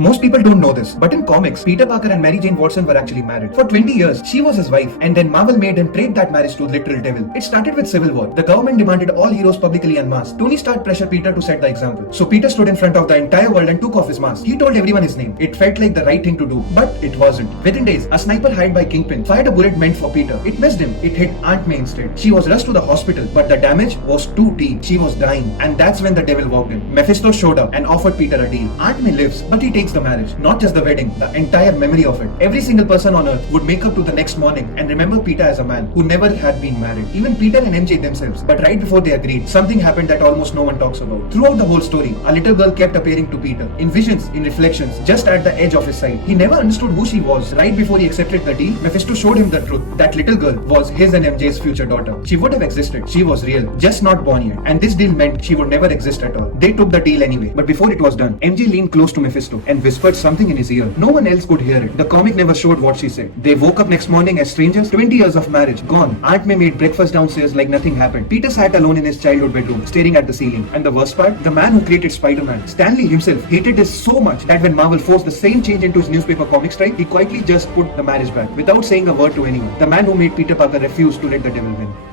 Most people don't know this, but in comics, Peter Parker and Mary Jane Watson were actually married. For 20 years, she was his wife, and then Marvel made him trade that marriage to literal devil. It started with Civil War. The government demanded all heroes publicly unmasked. Tony Stark pressured Peter to set the example. So Peter stood in front of the entire world and took off his mask. He told everyone his name. It felt like the right thing to do, but it wasn't. Within days, a sniper hired by Kingpin fired a bullet meant for Peter. It missed him. It hit Aunt May instead. She was rushed to the hospital, but the damage was too deep. She was dying, and that's when the devil walked in. Mephisto showed up and offered Peter a deal. Aunt May lives, but he takes the marriage. Not just the wedding, the entire memory of it. Every single person on earth would wake up to the next morning and remember Peter as a man who never had been married. Even Peter and MJ themselves. But right before they agreed, something happened that almost no one talks about. Throughout the whole story, a little girl kept appearing to Peter. In visions, in reflections, just at the edge of his sight. He never understood who she was. Right before he accepted the deal, Mephisto showed him the truth. That little girl was his and MJ's future daughter. She would have existed. She was real, just not born yet. And this deal meant she would never exist at all. They took the deal anyway. But before it was done, MJ leaned close to Mephisto and whispered something in his ear. No one else could hear it. The comic never showed what she said. They woke up next morning as strangers. 20 years of marriage gone. Aunt May made breakfast downstairs like nothing happened. Peter sat alone in his childhood bedroom, staring at the ceiling. And the worst part, the man who created Spider-Man, Stan Lee himself, hated this so much that when Marvel forced the same change into his newspaper comic strike, he quietly just put the marriage back without saying a word to anyone. The man who made Peter Parker refused to let the devil win.